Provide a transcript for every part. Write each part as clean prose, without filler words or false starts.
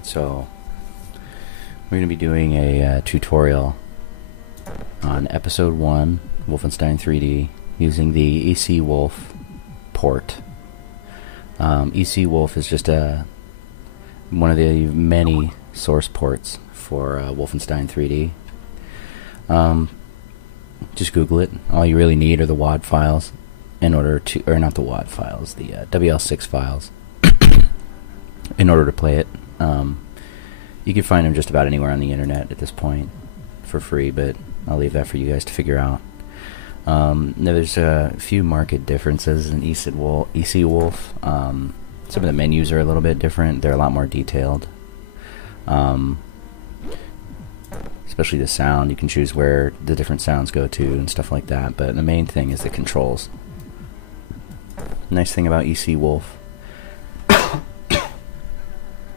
Alright, so we're going to be doing a tutorial on episode 1, Wolfenstein 3D, using the EC Wolf port. EC Wolf is just one of the many source ports for Wolfenstein 3D. Just Google it. All you really need are the WAD files in order to, or not the WAD files, the WL6 files in order to play it. You can find them just about anywhere on the internet at this point for free, but I'll leave that for you guys to figure out. Now there's a few marked differences in EC Wolf. Some of the menus are a little bit different. They're a lot more detailed. Especially the sound. You can choose where the different sounds go to and stuff like that, but the main thing is the controls. Nice thing about EC Wolf,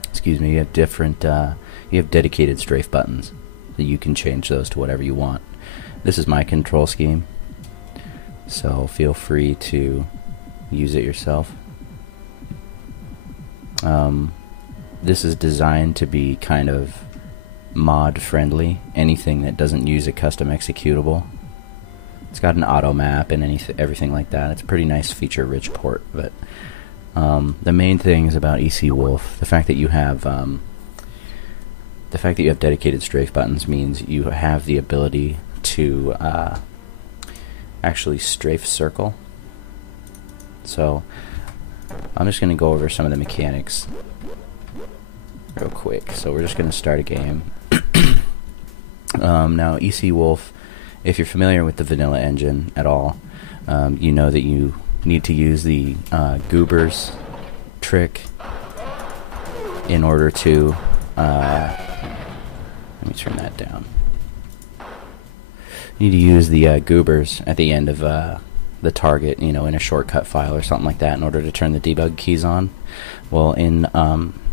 excuse me, you have different, you have dedicated strafe buttons that you can change those to whatever you want. This is my control scheme, so feel free to use it yourself. This is designed to be kind of mod friendly. Anything that doesn't use a custom executable. It's got an auto map and everything like that. It's a pretty nice feature rich port, but the main thing is about EC Wolf. The fact that you have dedicated strafe buttons means you have the ability to actually strafe circle. So I'm just going to go over some of the mechanics real quick. So we're just going to start a game. Now EC Wolf, if you're familiar with the vanilla engine at all, you know that you need to use the goobers trick in order to let me turn that down. You need to use the goobers at the end of the target, you know, in a shortcut file or something like that in order to turn the debug keys on. Well, in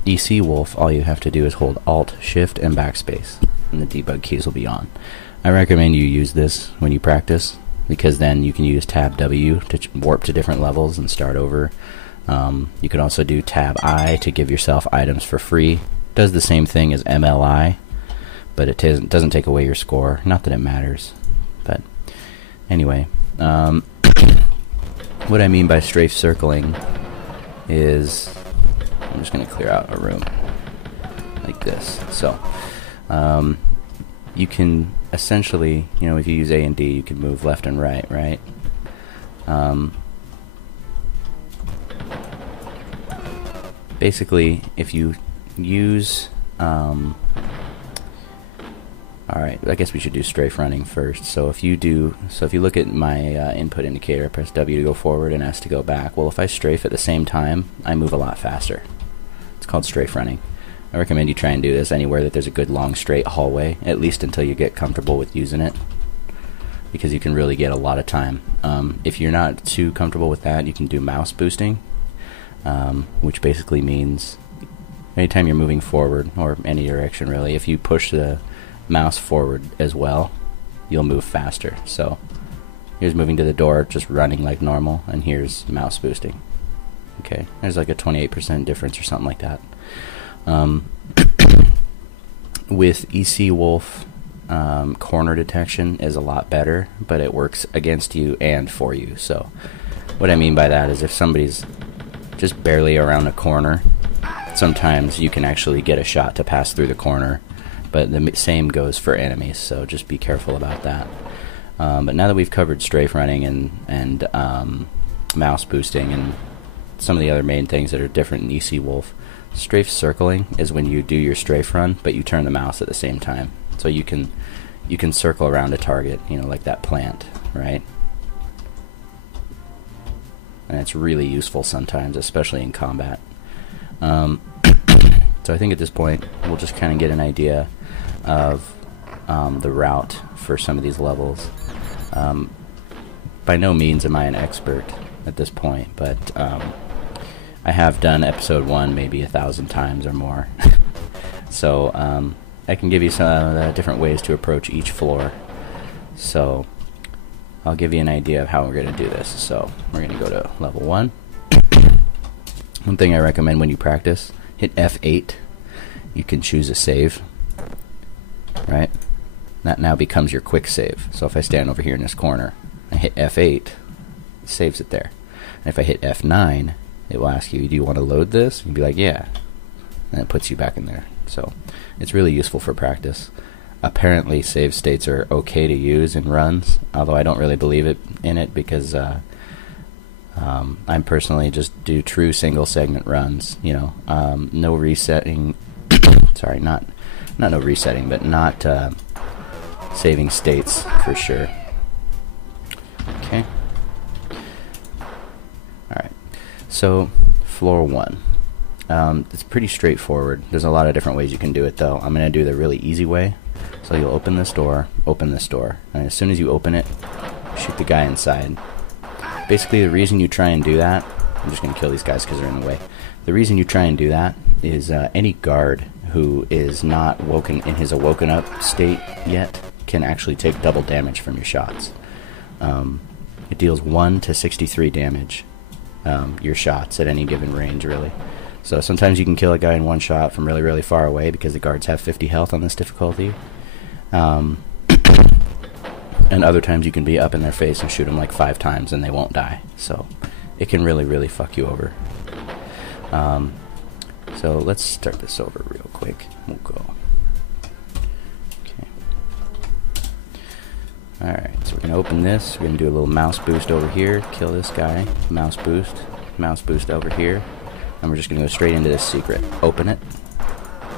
EC Wolf, all you have to do is hold Alt, Shift, and Backspace, and the debug keys will be on. I recommend you use this when you practice, because then you can use Tab W to warp to different levels and start over. You can also do Tab I to give yourself items for free. Does the same thing as MLI, but it doesn't take away your score. Not that it matters, but anyway. What I mean by strafe circling is, I'm just going to clear out a room like this. So you can essentially, you know, if you use A and D, you can move left and right, right? Basically, if you use, alright, I guess we should do strafe running first. So if you look at my input indicator, I press W to go forward and S to go back. Well, if I strafe at the same time, I move a lot faster. It's called strafe running. I recommend you try and do this anywhere that there's a good long straight hallway, at least until you get comfortable with using it, because you can really get a lot of time. If you're not too comfortable with that, you can do mouse boosting, which basically means anytime you're moving forward, or any direction really, if you push the mouse forward as well, you'll move faster. So here's moving to the door, just running like normal, and here's mouse boosting. Okay, there's like a 28% difference or something like that. With EC Wolf, corner detection is a lot better, but it works against you and for you. So what I mean by that is if somebody's just barely around a corner, sometimes you can actually get a shot to pass through the corner, but the same goes for enemies, so just be careful about that. But now that we've covered strafe running and mouse boosting and some of the other main things that are different in EC Wolf, strafe circling is when you do your strafe run, but you turn the mouse at the same time. So you can circle around a target, you know, like that plant, right? And it's really useful sometimes, especially in combat. So I think at this point, we'll just kind of get an idea of the route for some of these levels. By no means am I an expert at this point, but I have done episode 1 maybe 1,000 times or more. So I can give you some different ways to approach each floor. So I'll give you an idea of how we're going to do this. So we're going to go to level 1. One thing I recommend when you practice, hit F8 you can choose a save, right? That now becomes your quick save. So if I stand over here in this corner, I hit F8, it saves it there. And if I hit F9, it will ask you, do you want to load this? You'd be like, yeah. And it puts you back in there. So it's really useful for practice. Apparently save states are okay to use in runs, although I don't really believe in it because I'm personally just do true single segment runs, you know, no resetting, sorry, not no resetting, but not saving states for sure. Okay. Alright, so floor 1. It's pretty straightforward. There's a lot of different ways you can do it though. I'm going to do the really easy way. So you'll open this door, and as soon as you open it, shoot the guy inside. Basically the reason you try and do that, I'm just going to kill these guys because they're in the way. The reason you try and do that is any guard who is not woken in his awoken up state yet can actually take double damage from your shots. It deals 1 to 63 damage, your shots at any given range really. So sometimes you can kill a guy in one shot from really, really far away because the guards have 50 health on this difficulty. And other times you can be up in their face and shoot them like 5 times and they won't die. So it can really, really fuck you over. So let's start this over real quick. We'll go. Okay. Alright, so we're going to open this. We're going to do a little mouse boost over here. Kill this guy. Mouse boost over here. And we're just going to go straight into this secret. Open it.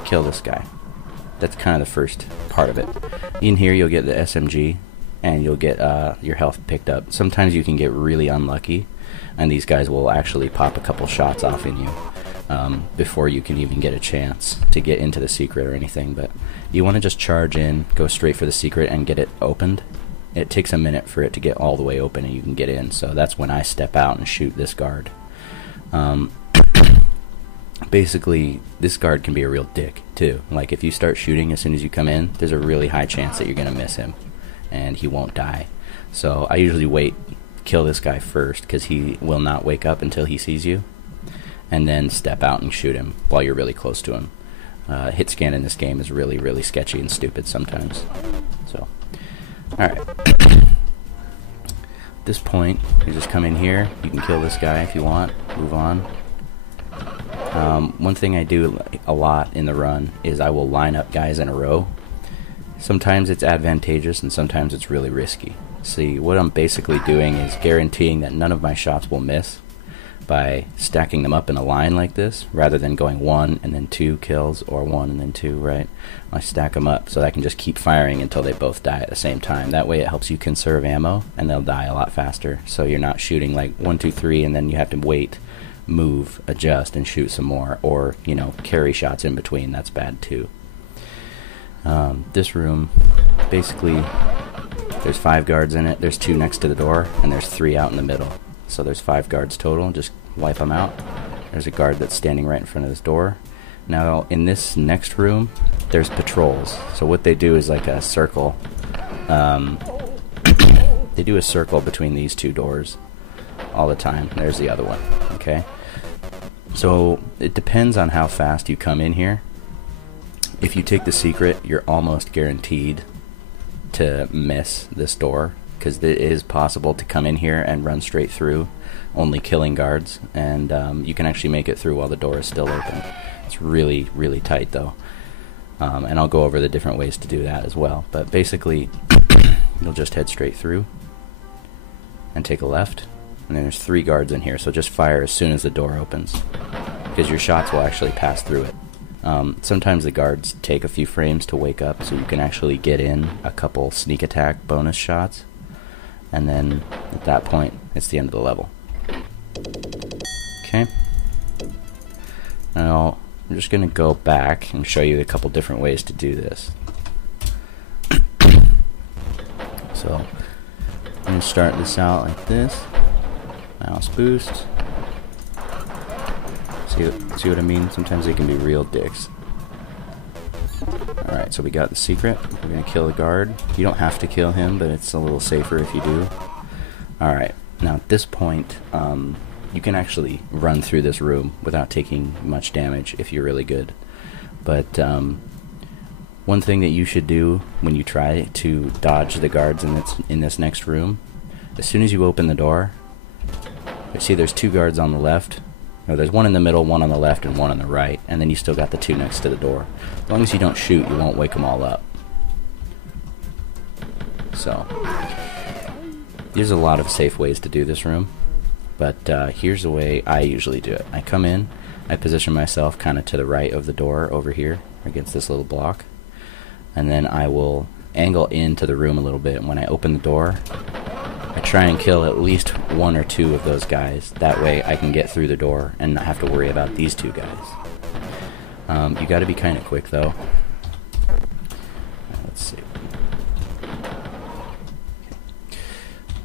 Kill this guy. That's kind of the first part of it. In here you'll get the SMG, and you'll get your health picked up. Sometimes you can get really unlucky, and these guys will actually pop a couple shots off in you before you can even get a chance to get into the secret or anything. But you want to just charge in, go straight for the secret, and get it opened. It takes a minute for it to get all the way open and you can get in, so that's when I step out and shoot this guard. Basically, this guard can be a real dick, too. Like, if you start shooting as soon as you come in, there's a really high chance that you're going to miss him, and he won't die. So I usually wait, kill this guy first, because he will not wake up until he sees you, and then step out and shoot him while you're really close to him. Hit scan in this game is really, really sketchy and stupid sometimes. So, alright. At this point, you just come in here, you can kill this guy if you want, move on. One thing I do a lot in the run is I will line up guys in a row. Sometimes it's advantageous and sometimes it's really risky. See, what I'm basically doing is guaranteeing that none of my shots will miss by stacking them up in a line like this, rather than going 1 and then 2 kills, or 1 and then 2, right? I stack them up so that I can just keep firing until they both die at the same time. That way it helps you conserve ammo, and they'll die a lot faster. So you're not shooting like 1, 2, 3, and then you have to wait, move, adjust, and shoot some more, or, you know, carry shots in between. That's bad too. This room, basically, there's 5 guards in it. There's 2 next to the door, and there's 3 out in the middle. So there's 5 guards total. Just wipe them out. There's a guard that's standing right in front of this door. Now, in this next room, there's patrols. So what they do is like a circle. They do a circle between these 2 doors all the time. There's the other one. Okay? So it depends on how fast you come in here. If you take the secret, you're almost guaranteed to miss this door, because it is possible to come in here and run straight through, only killing guards, and you can actually make it through while the door is still open. It's really, really tight though, and I'll go over the different ways to do that as well. But basically, you'll just head straight through and take a left, and then there's 3 guards in here, so just fire as soon as the door opens, because your shots will actually pass through it. Sometimes the guards take a few frames to wake up, so you can actually get in a couple sneak attack bonus shots, and then at that point it's the end of the level. Okay, now I'm just going to go back and show you a couple different ways to do this. So I'm going to start this out like this. Mouse boost. See what I mean? Sometimes they can be real dicks. Alright, so we got the secret. We're going to kill the guard. You don't have to kill him, but it's a little safer if you do. Alright, now at this point, you can actually run through this room without taking much damage if you're really good. But one thing that you should do when you try to dodge the guards in this next room, as soon as you open the door, you see there's 2 guards on the left. No, there's one in the middle, one on the left, and one on the right, and then you still got the 2 next to the door. As long as you don't shoot, you won't wake them all up. So, there's a lot of safe ways to do this room, but here's the way I usually do it. I come in, I position myself kind of to the right of the door over here, against this little block, and then I will angle into the room a little bit, and when I open the door, I try and kill at least 1 or 2 of those guys. That way I can get through the door and not have to worry about these 2 guys. You gotta be kind of quick though. Let's see.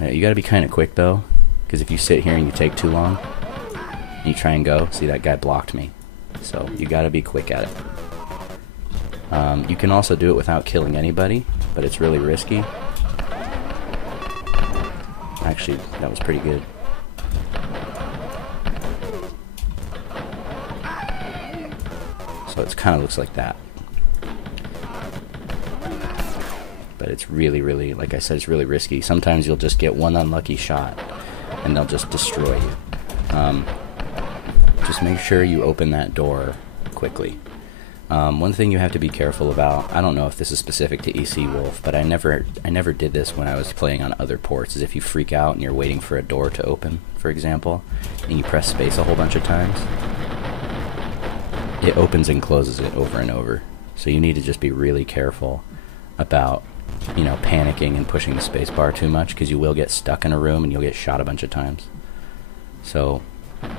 You gotta be kind of quick though, because if you sit here and you take too long, and you try and go, see that guy blocked me. So you gotta be quick at it. You can also do it without killing anybody, but it's really risky. Actually, that was pretty good. So it kind of looks like that. But it's really, really, like I said, it's really risky. Sometimes you'll just get one unlucky shot, and they'll just destroy you. Just make sure you open that door quickly. One thing you have to be careful about, I don't know if this is specific to EC Wolf, but I never did this when I was playing on other ports, is if you freak out and you're waiting for a door to open, for example, and you press space a whole bunch of times, it opens and closes it over and over. So you need to just be really careful about, you know, panicking and pushing the space bar too much, because you will get stuck in a room and you'll get shot a bunch of times. So,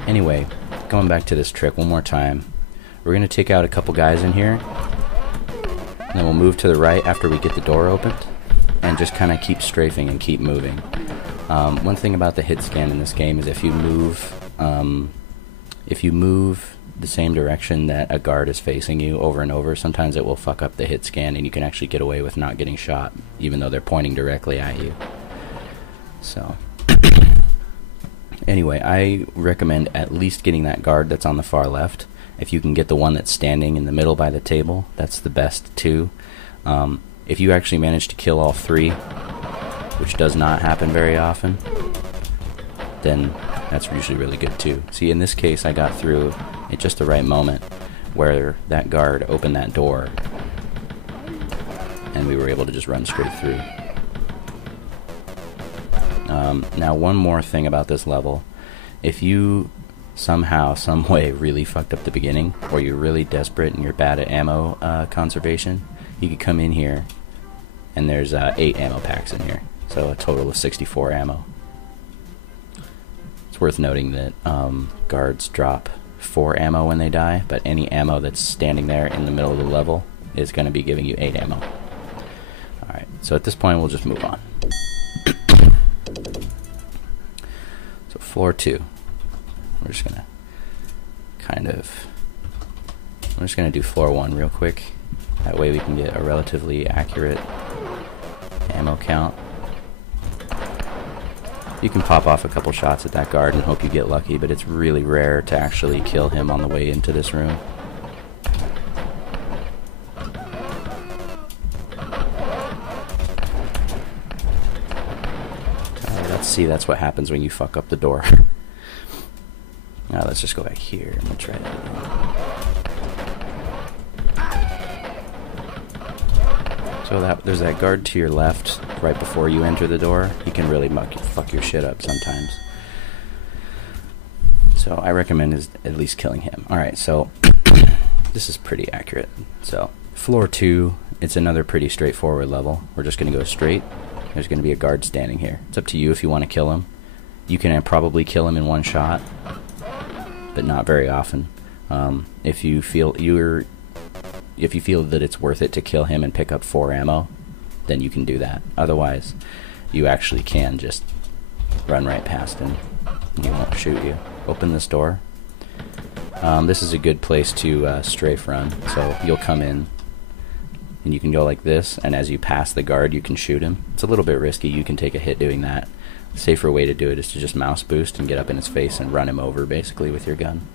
anyway, going back to this trick one more time. We're going to take out a couple guys in here, and then we'll move to the right after we get the door opened, and just kind of keep strafing and keep moving. One thing about the hit scan in this game is if you move the same direction that a guard is facing you over and over, sometimes it will fuck up the hit scan, and you can actually get away with not getting shot, even though they're pointing directly at you. So, anyway, I recommend at least getting that guard that's on the far left. If you can get the one that's standing in the middle by the table, that's the best too. If you actually manage to kill all 3, which does not happen very often, then that's usually really good too. See, in this case, I got through at just the right moment where that guard opened that door, and we were able to just run straight through. Now, one more thing about this level. If you somehow, some way really fucked up the beginning, or you're really desperate and you're bad at ammo conservation, you could come in here, and there's 8 ammo packs in here, so a total of 64 ammo. It's worth noting that guards drop 4 ammo when they die, but any ammo that's standing there in the middle of the level is going to be giving you 8 ammo. Alright, so at this point we'll just move on. So floor 2. We're just gonna I'm just gonna do floor 1 real quick. That way we can get a relatively accurate ammo count. You can pop off a couple shots at that guard and hope you get lucky, but it's really rare to actually kill him on the way into this room. See, that's what happens when you fuck up the door. Now let's just go back here and we'll try that again. So there's that guard to your left right before you enter the door. He can really fuck your shit up sometimes. So I recommend at least killing him. Alright, so this is pretty accurate. So floor 2, it's another pretty straightforward level. We're just going to go straight. There's going to be a guard standing here. It's up to you if you want to kill him. You can probably kill him in one shot, but not very often. If you feel that it's worth it to kill him and pick up 4 ammo, then you can do that. Otherwise, you actually can just run right past him and he won't shoot you. Open this door. This is a good place to strafe run. So you'll come in and you can go like this, and as you pass the guard you can shoot him. It's a little bit risky, you can take a hit doing that. The safer way to do it is to just mouse boost and get up in his face and run him over basically with your gun.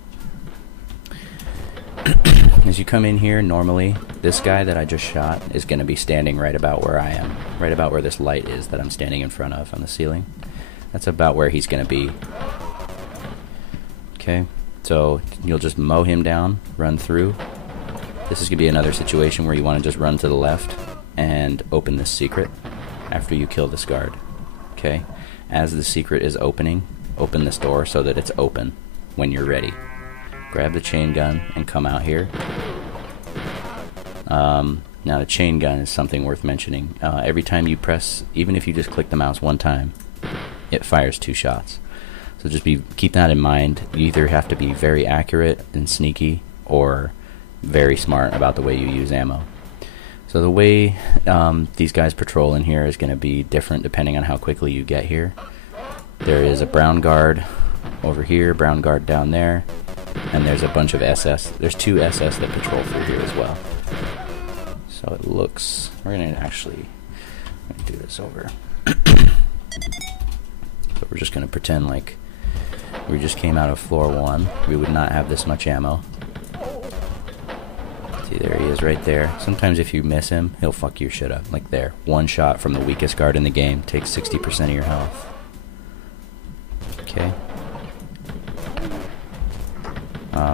as you come in here, normally this guy that I just shot is going to be standing right about where I am, right about where this light is that I'm standing in front of on the ceiling. That's about where he's going to be. Okay, so you'll just mow him down, run through. This is going to be another situation where you want to just run to the left and open this secret after you kill this guard. Okay, as the secret is opening, open this door so that it's open when you're ready. Grab the chain gun and come out here. Now the chain gun is something worth mentioning. Every time you press, even if you just click the mouse one time, it fires 2 shots. So just keep that in mind. You either have to be very accurate and sneaky, or very smart about the way you use ammo. So the way these guys patrol in here is going to be different depending on how quickly you get here. There is a brown guard over here, brown guard down there, and there's a bunch of SS. There's 2 SS that patrol through here as well. So it looks, we're going to actually do this over. So we're just going to pretend like we just came out of floor 1. We would not have this much ammo. See, there he is right there. Sometimes if you miss him, he'll fuck your shit up. Like there. 1 shot from the weakest guard in the game takes 60% of your health. Okay.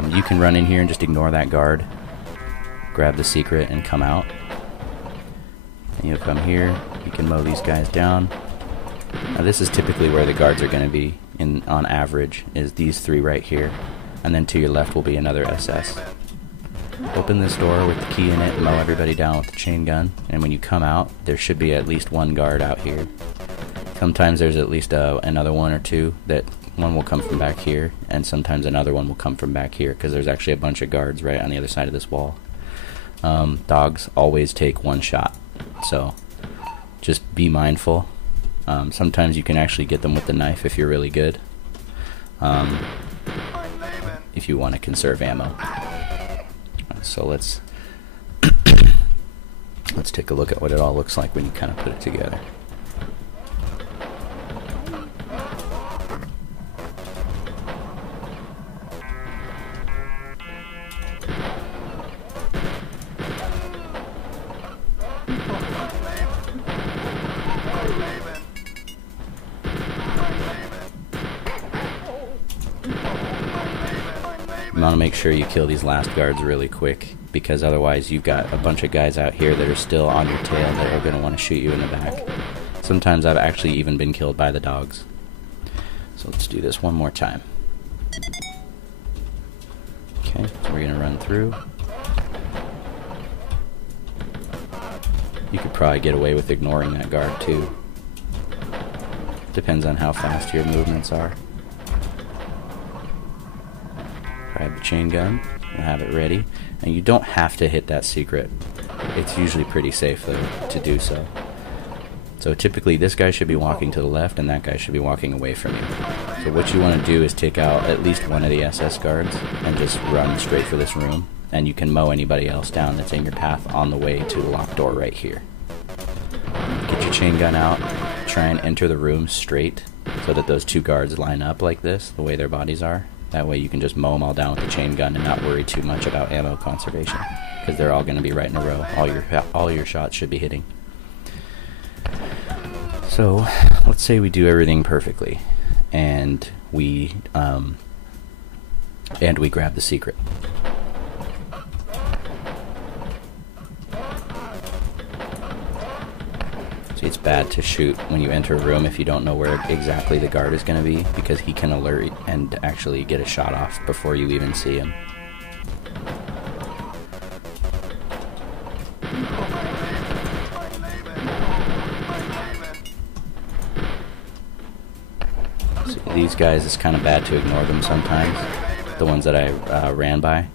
You can run in here and just ignore that guard. Grab the secret and come out. And you'll come here. You can mow these guys down. Now this is typically where the guards are going to be on average, is these 3 right here. And then to your left will be another SS. Open this door with the key in it and mow everybody down with the chain gun. And when you come out, there should be at least 1 guard out here. Sometimes there's at least another 1 or 2 that one will come from back here, and sometimes another one will come from back here, because there's actually a bunch of guards right on the other side of this wall. Dogs always take 1 shot, so just be mindful. Sometimes you can actually get them with the knife if you're really good, if you want to conserve ammo. So let's take a look at what it all looks like when you kind of put it together. You want to make sure you kill these last guards really quick, because otherwise you've got a bunch of guys out here that are still on your tail that are going to want to shoot you in the back. Sometimes I've actually even been killed by the dogs. So let's do this one more time. Okay, so we're going to run through. You could probably get away with ignoring that guard too. Depends on how fast your movements are. Grab the chain gun and have it ready. And you don't have to hit that secret. It's usually pretty safe though to do so. So typically this guy should be walking to the left and that guy should be walking away from you. So what you want to do is take out at least 1 of the SS guards and just run straight for this room. And you can mow anybody else down that's in your path on the way to the locked door right here. Get your chain gun out. Try and enter the room straight so that those 2 guards line up like this, the way their bodies are. That way you can just mow them all down with the chain gun and not worry too much about ammo conservation, because they're all going to be right in a row. All your shots should be hitting. So let's say we do everything perfectly, and we grab the secret. It's bad to shoot when you enter a room if you don't know where exactly the guard is going to be, because he can alert and actually get a shot off before you even see him. So these guys, it's kind of bad to ignore them sometimes, the ones that I ran by,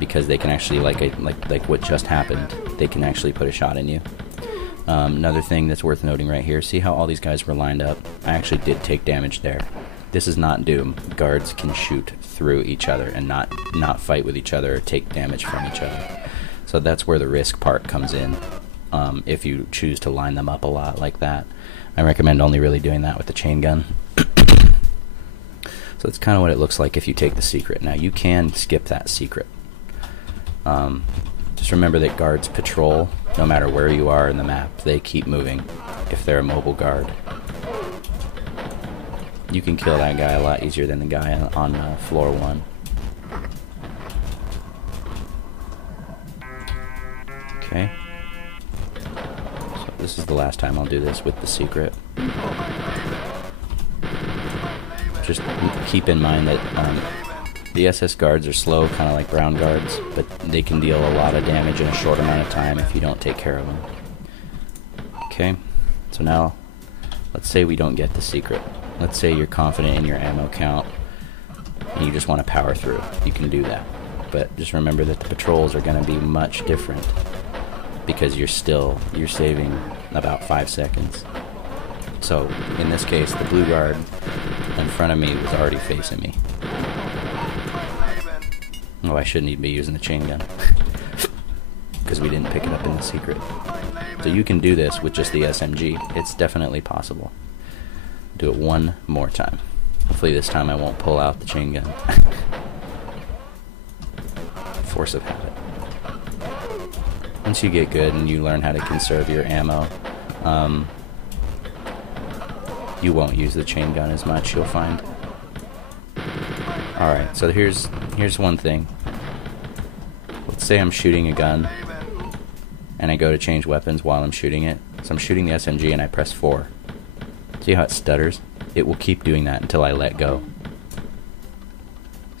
because they can actually, like what just happened, they can actually put a shot in you. Another thing that's worth noting right here, see how all these guys were lined up? I actually did take damage there. This is not Doom. Guards can shoot through each other and not fight with each other or take damage from each other. So that's where the risk part comes in, if you choose to line them up a lot like that. I recommend only really doing that with the chain gun. So that's kind of what it looks like if you take the secret. Now you can skip that secret. Just remember that guards patrol no matter where you are in the map. They keep moving if they're a mobile guard. You can kill that guy a lot easier than the guy on floor 1. Okay. So this is the last time I'll do this with the secret. Just keep in mind that the SS guards are slow, kind of like ground guards, but they can deal a lot of damage in a short amount of time if you don't take care of them. Okay, so now let's say we don't get the secret. Let's say you're confident in your ammo count and you just want to power through. You can do that. But just remember that the patrols are going to be much different because you're saving about 5 seconds. So in this case, the blue guard in front of me was already facing me. Oh, I shouldn't even be using the chain gun because we didn't pick it up in the secret. So you can do this with just the SMG. It's definitely possible. Do it one more time. Hopefully this time I won't pull out the chain gun. Force of habit. Once you get good and you learn how to conserve your ammo, you won't use the chain gun as much, you'll find. Alright, so here's one thing. Let's say I'm shooting a gun and I go to change weapons while I'm shooting it. So I'm shooting the SMG and I press 4. See how it stutters? It will keep doing that until I let go.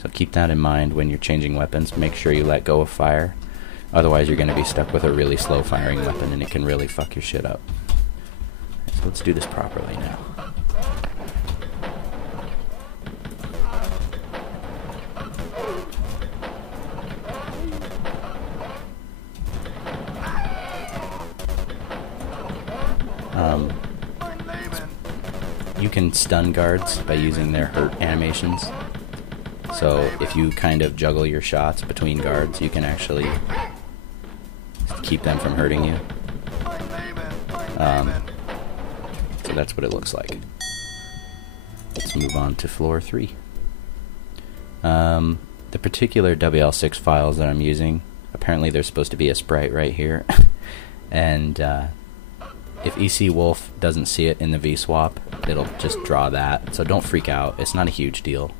So keep that in mind when you're changing weapons. Make sure you let go of fire. Otherwise you're going to be stuck with a really slow firing weapon and it can really fuck your shit up. So let's do this properly now. You can stun guards by using their hurt animations. So if you kind of juggle your shots between guards, you can actually keep them from hurting you. So that's what it looks like. Let's move on to floor 3. The particular WL6 files that I'm using, apparently there's supposed to be a sprite right here. And if EC Wolf doesn't see it in the VSwap, it'll just draw that. So don't freak out. It's not a huge deal.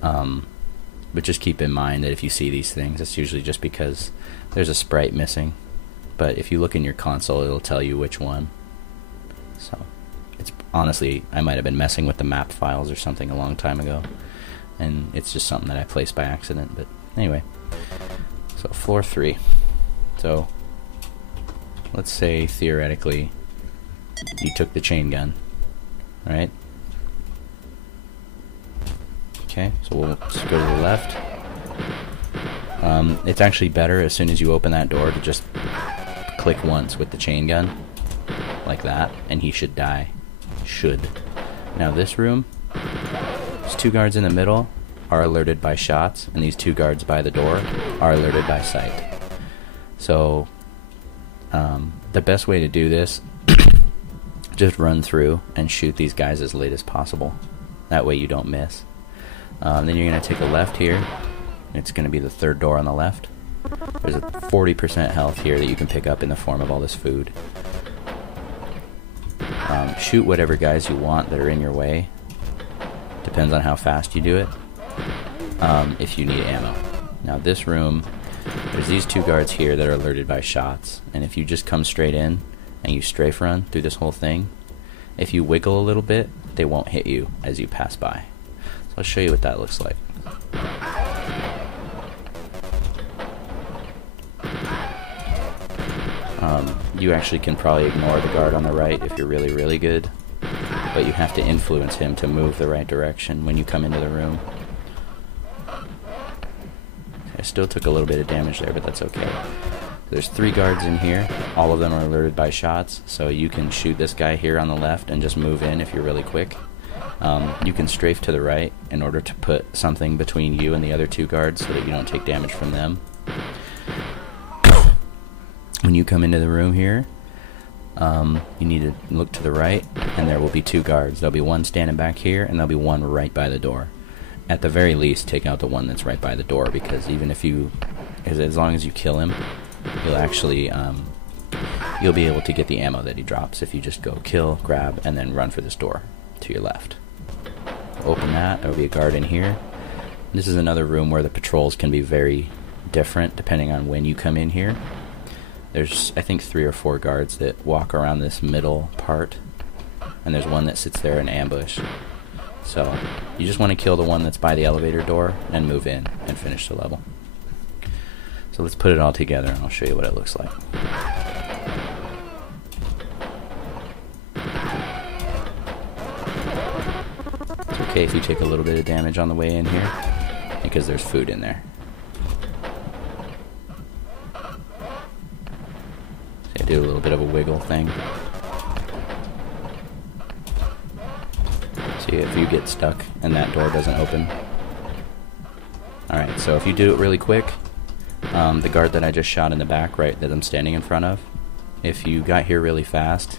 But just keep in mind that if you see these things, it's usually just because there's a sprite missing. But if you look in your console, it'll tell you which one. So it's honestly, I might have been messing with the map files or something a long time ago, and it's just something that I placed by accident. But anyway, so floor 3. So let's say theoretically you took the chain gun, right? Okay, so we'll just go to the left. It's actually better as soon as you open that door to just click once with the chain gun, like that, and he should die. Should. Now this room, these 2 guards in the middle are alerted by shots, and these 2 guards by the door are alerted by sight. So the best way to do this, just run through and shoot these guys as late as possible. That way you don't miss. Then you're going to take a left here. It's going to be the 3rd door on the left. There's a 40% health here that you can pick up in the form of all this food. Shoot whatever guys you want that are in your way. Depends on how fast you do it. If you need ammo. Now this room, there's these 2 guards here that are alerted by shots. And if you just come straight in and you strafe run through this whole thing, if you wiggle a little bit, they won't hit you as you pass by. So I'll show you what that looks like. You actually can probably ignore the guard on the right if you're really, really good, but you have to influence him to move the right direction when you come into the room. I still took a little bit of damage there, but that's okay. There's 3 guards in here. All of them are alerted by shots, so you can shoot this guy here on the left and just move in if you're really quick. You can strafe to the right in order to put something between you and the other 2 guards so that you don't take damage from them. When you come into the room here, you need to look to the right, and there will be 2 guards. There'll be one standing back here, and there'll be one right by the door. At the very least, take out the one that's right by the door, because even if you is as long as you kill him, you'll actually you'll be able to get the ammo that he drops if you just go kill, grab, and then run for this door to your left. Open that. There will be a guard in here. This is another room where the patrols can be very different depending on when you come in here. There's, I think, 3 or 4 guards that walk around this middle part, and there's one that sits there in ambush. So you just want to kill the one that's by the elevator door and move in and finish the level. So let's put it all together and I'll show you what it looks like. It's okay if you take a little bit of damage on the way in here, because there's food in there. So I do a little bit of a wiggle thing. See if you get stuck and that door doesn't open. Alright, so if you do it really quick, the guard that I just shot in the back, right, that I'm standing in front of, if you got here really fast,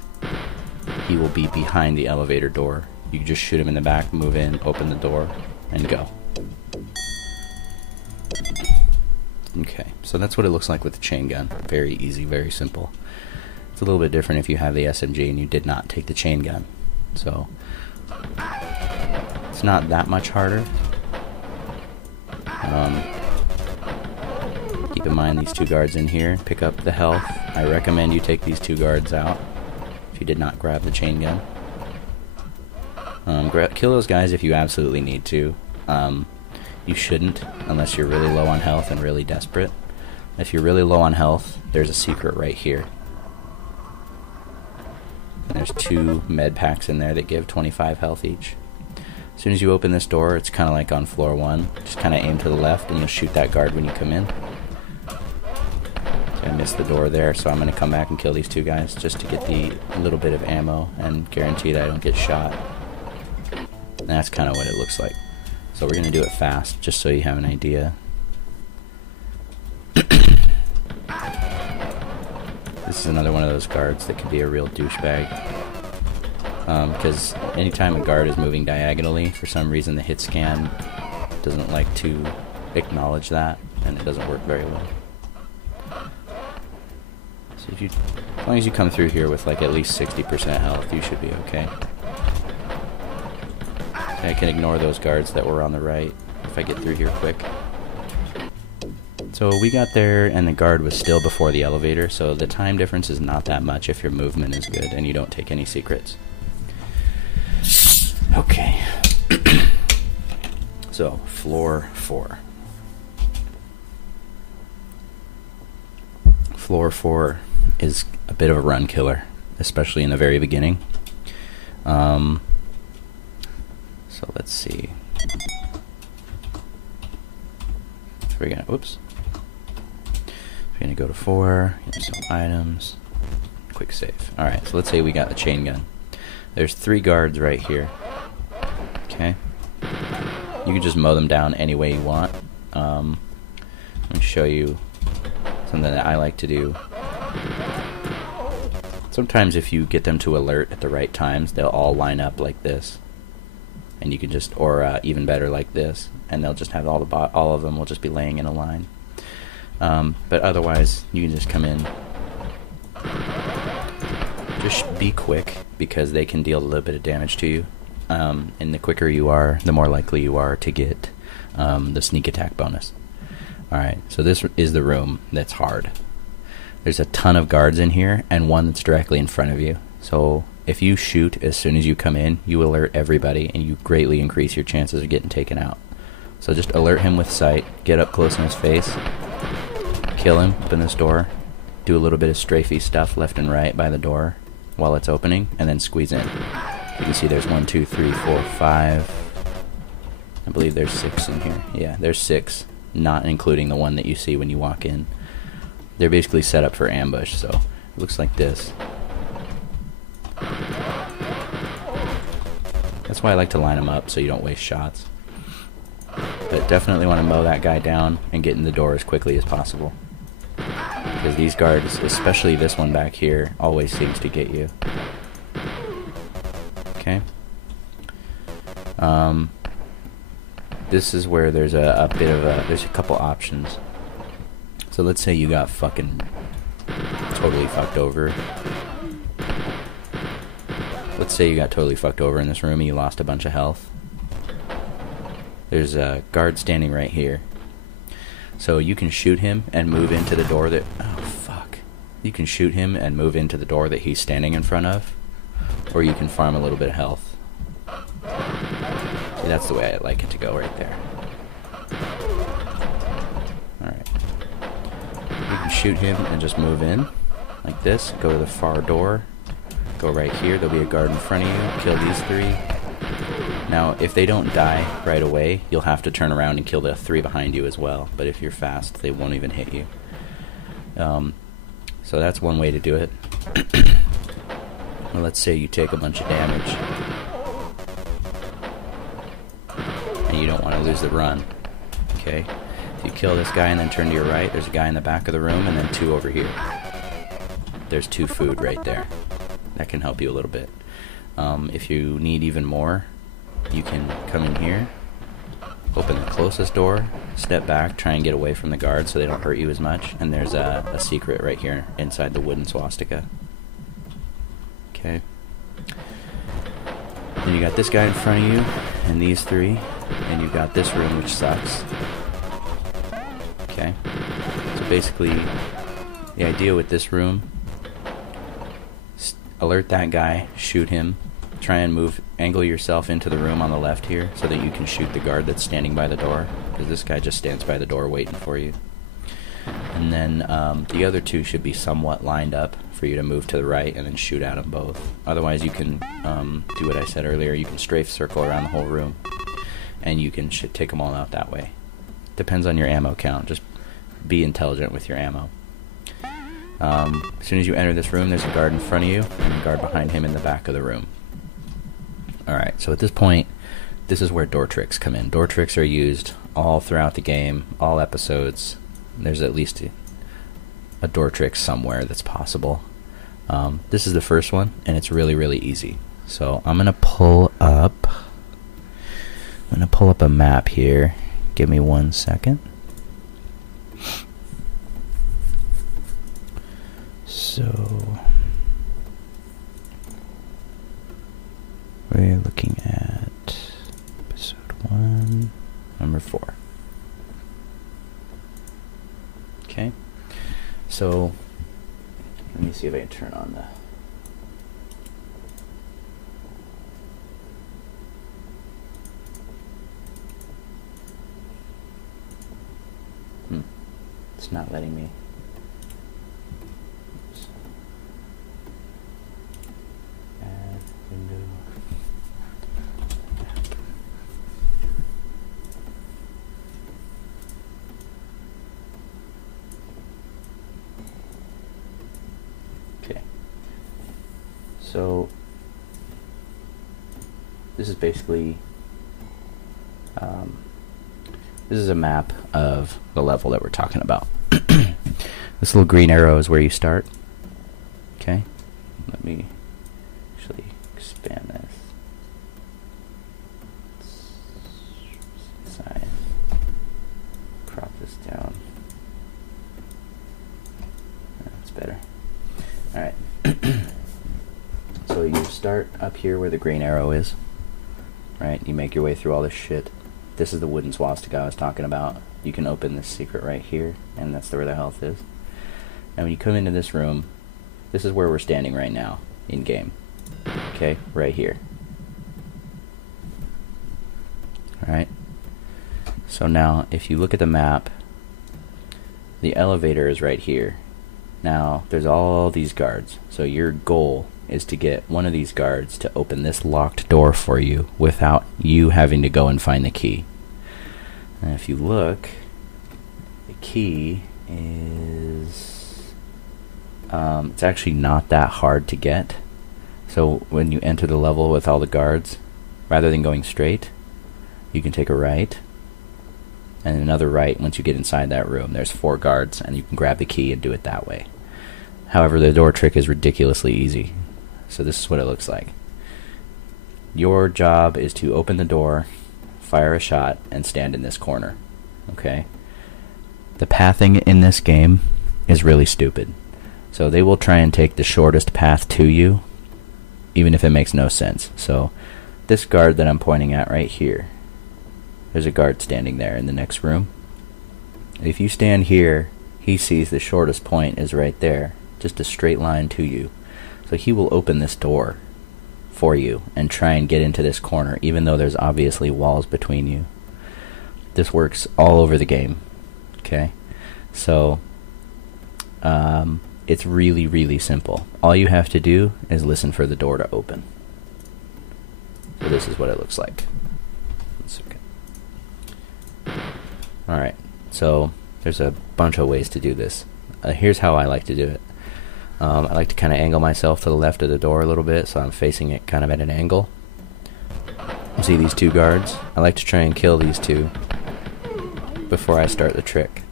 he will be behind the elevator door. You just shoot him in the back, move in, open the door, and go. Okay, so that's what it looks like with the chain gun. Very easy, very simple. It's a little bit different if you have the SMG and you did not take the chain gun. So it's not that much harder. Keep in mind these 2 guards in here. Pick up the health. I recommend you take these 2 guards out if you did not grab the chain gun. Kill those guys if you absolutely need to. You shouldn't unless you're really low on health and really desperate. If you're really low on health, there's a secret right here. And there's 2 med packs in there that give 25 health each. As soon as you open this door, it's kind of like on floor 1. Just kind of aim to the left and you'll shoot that guard when you come in. So I missed the door there, so I'm going to come back and kill these 2 guys just to get the little bit of ammo and guarantee that I don't get shot. And that's kind of what it looks like. So we're going to do it fast, just so you have an idea. This is another one of those guards that can be a real douchebag. Because anytime a guard is moving diagonally, for some reason the hit scan doesn't like to acknowledge that, and it doesn't work very well. So if you, as long as you come through here with like at least 60% health, you should be okay. I can ignore those guards that were on the right if I get through here quick. So we got there and the guard was still before the elevator, so the time difference is not that much if your movement is good and you don't take any secrets. Okay. So, floor 4. Floor 4 is a bit of a run killer, especially in the very beginning. So let's see. So we're gonna, oops. We're gonna go to 4, get some items, quick save. Alright, so let's say we got the chain gun. There's 3 guards right here. Okay. You can just mow them down any way you want. Let me show you something that I like to do. Sometimes if you get them to alert at the right times, they'll all line up like this. And you can just, or even better like this, and they'll just have all of them will just be laying in a line. But otherwise, you can just come in. Just be quick, because they can deal a little bit of damage to you. And the quicker you are, the more likely you are to get the sneak attack bonus. Alright, so this is the room that's hard. There's a ton of guards in here, and one that's directly in front of you. So if you shoot as soon as you come in, you alert everybody, and you greatly increase your chances of getting taken out. So just alert him with sight, get up close in his face, kill him, open this door, do a little bit of strafey stuff left and right by the door while it's opening, and then squeeze in. You can see there's 1, 2, 3, 4, 5. I believe there's 6 in here. Yeah, there's 6, not including the one that you see when you walk in. They're basically set up for ambush, so it looks like this. That's why I like to line them up so you don't waste shots. But definitely want to mow that guy down and get in the door as quickly as possible. Because these guards, especially this one back here, always seems to get you. Okay. This is where there's a bit of a, there's a couple options. So let's say you got fucking totally fucked over. Let's say you got totally fucked over in this room and you lost a bunch of health. There's a guard standing right here. So you can shoot him and move into the door that... Oh, fuck. You can shoot him and move into the door that he's standing in front of. Or you can farm a little bit of health. See, that's the way I like it to go right there. Alright. You can shoot him and just move in. Like this. Go to the far door. Go right here. There'll be a guard in front of you. Kill these 3. Now, if they don't die right away, you'll have to turn around and kill the 3 behind you as well. But if you're fast, they won't even hit you. So that's one way to do it. Well, let's say you take a bunch of damage. And you don't want to lose the run. Okay? If you kill this guy and then turn to your right, there's a guy in the back of the room and then 2 over here. There's 2 food right there. That can help you a little bit. If you need even more, you can come in here, open the closest door, step back, try and get away from the guards so they don't hurt you as much, and there's a secret right here inside the wooden swastika. Okay. Then you got this guy in front of you, and these 3, and you've got this room which sucks. Okay. So basically, the idea with this room, alert that guy, shoot him, try and angle yourself into the room on the left here so that you can shoot the guard that's standing by the door, because this guy just stands by the door waiting for you. And then the other 2 should be somewhat lined up for you to move to the right and then shoot at them both. Otherwise you can do what I said earlier, you can strafe circle around the whole room and you can take them all out that way. Depends on your ammo count, just be intelligent with your ammo. As soon as you enter this room, there's a guard in front of you and a guard behind him in the back of the room. Alright, so at this point, this is where door tricks come in. Door tricks are used all throughout the game, all episodes. There's at least a door trick somewhere that's possible. This is the first one, and it's really, really easy. So I'm gonna pull up a map here. Give me 1 second. So we're looking at episode 1, number 4. Okay, so let me see if I can turn on the... It's not letting me. Add window. Okay. So this is basically this is a map of the level that we're talking about. This little green arrow is where you start. Okay, let me actually expand this. Size. Crop this down. That's better. Alright. So you start up here where the green arrow is. Right? You make your way through all this shit. This is the wooden swastika I was talking about. You can open this secret right here, and that's where the health is. And when you come into this room, this is where we're standing right now, in game. Okay, right here. Alright. So now, if you look at the map, the elevator is right here. Now, there's all these guards. So your goal is to get one of these guards to open this locked door for you without you having to go and find the key. And if you look, the key is it's actually not that hard to get. So when you enter the level with all the guards, rather than going straight, you can take a right and another right. Once you get inside that room, there's 4 guards and you can grab the key and do it that way. However, the door trick is ridiculously easy. So this is what it looks like. Your job is to open the door, fire a shot, and stand in this corner. Okay? the pathing in this game is really stupid. So they will try and take the shortest path to you, even if it makes no sense. So this guard that I'm pointing at right here, there's a guard standing there in the next room. If you stand here, he sees the shortest point is right there, just a straight line to you. So he will open this door for you and try and get into this corner, even though there's obviously walls between you. This works all over the game. Okay? So, it's really, really simple. All you have to do is listen for the door to open. So this is what it looks like. Alright, so there's a bunch of ways to do this. Here's how I like to do it. I like to kind of angle myself to the left of the door a little bit, so I'm facing it kind of at an angle. You see these two guards? I like to try and kill these two before I start the trick.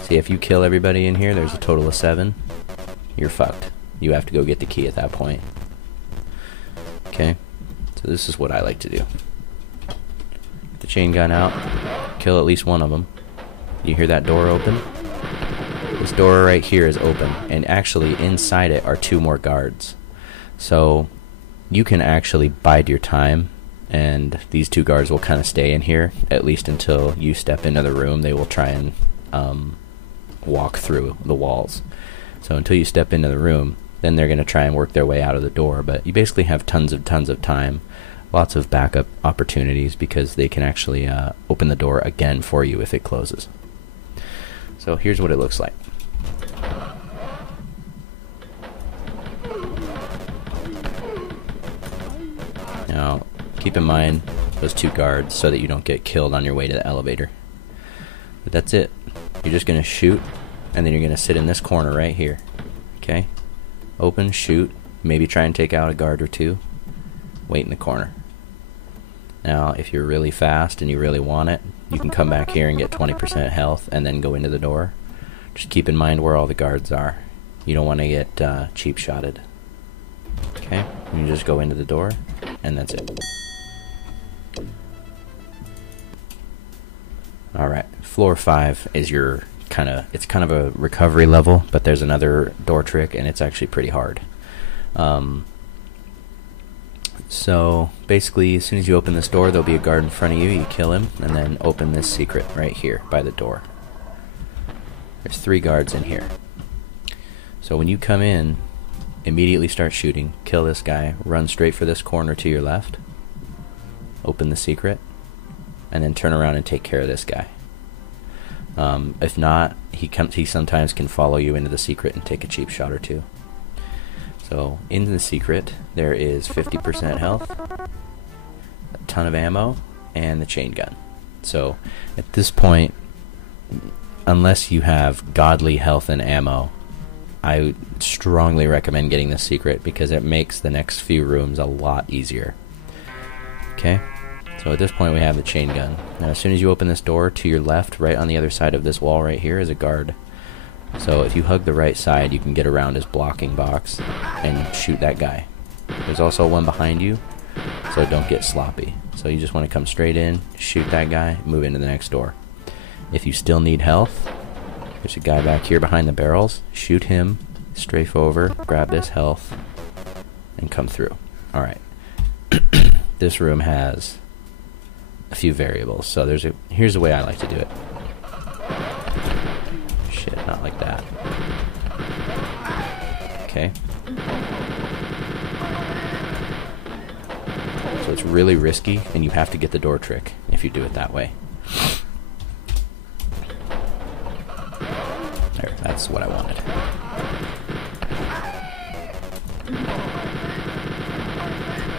See, if you kill everybody in here, there's a total of 7. You're fucked. You have to go get the key at that point. Okay? So this is what I like to do. Get the chain gun out. Kill at least one of them. You hear that door open? This door right here is open, and actually inside it are 2 more guards. So you can actually bide your time, and these 2 guards will kind of stay in here, at least until you step into the room. They will try and walk through the walls. So until you step into the room, then they're going to try and work their way out of the door. But you basically have tons of time, lots of backup opportunities, because they can actually open the door again for you if it closes. So here's what it looks like. Now, keep in mind those 2 guards so that you don't get killed on your way to the elevator. But that's it. You're just going to shoot, and then you're going to sit in this corner right here. Okay? Open, shoot, maybe try and take out a guard or 2. Wait in the corner. Now, if you're really fast and you really want it, you can come back here and get 20% health and then go into the door. Just keep in mind where all the guards are. You don't want to get cheap shotted. Okay? You just go into the door, and that's it. Alright, floor 5 is your it's kind of a recovery level, but there's another door trick, and it's actually pretty hard. So basically, as soon as you open this door, there'll be a guard in front of you. You kill him, and then open this secret right here by the door. There's 3 guards in here. So when you come in, immediately start shooting, kill this guy, run straight for this corner to your left, open the secret, and then turn around and take care of this guy. If not, he sometimes can follow you into the secret and take a cheap shot or 2. So in the secret, there is 50% health, a ton of ammo, and the chain gun. So at this point, unless you have godly health and ammo, I would strongly recommend getting this secret, because it makes the next few rooms a lot easier. Okay? So at this point we have the chain gun. Now as soon as you open this door, to your left, right on the other side of this wall right here, is a guard. So if you hug the right side, you can get around his blocking box and shoot that guy. There's also one behind you, so don't get sloppy. So you just want to come straight in, shoot that guy, move into the next door. If you still need health, there's a guy back here behind the barrels. Shoot him, strafe over, grab this health, and come through. Alright. This room has a few variables. So here's the way I like to do it. Shit, not like that. Okay. So it's really risky, and you have to get the door trick if you do it that way. There, that's what I wanted.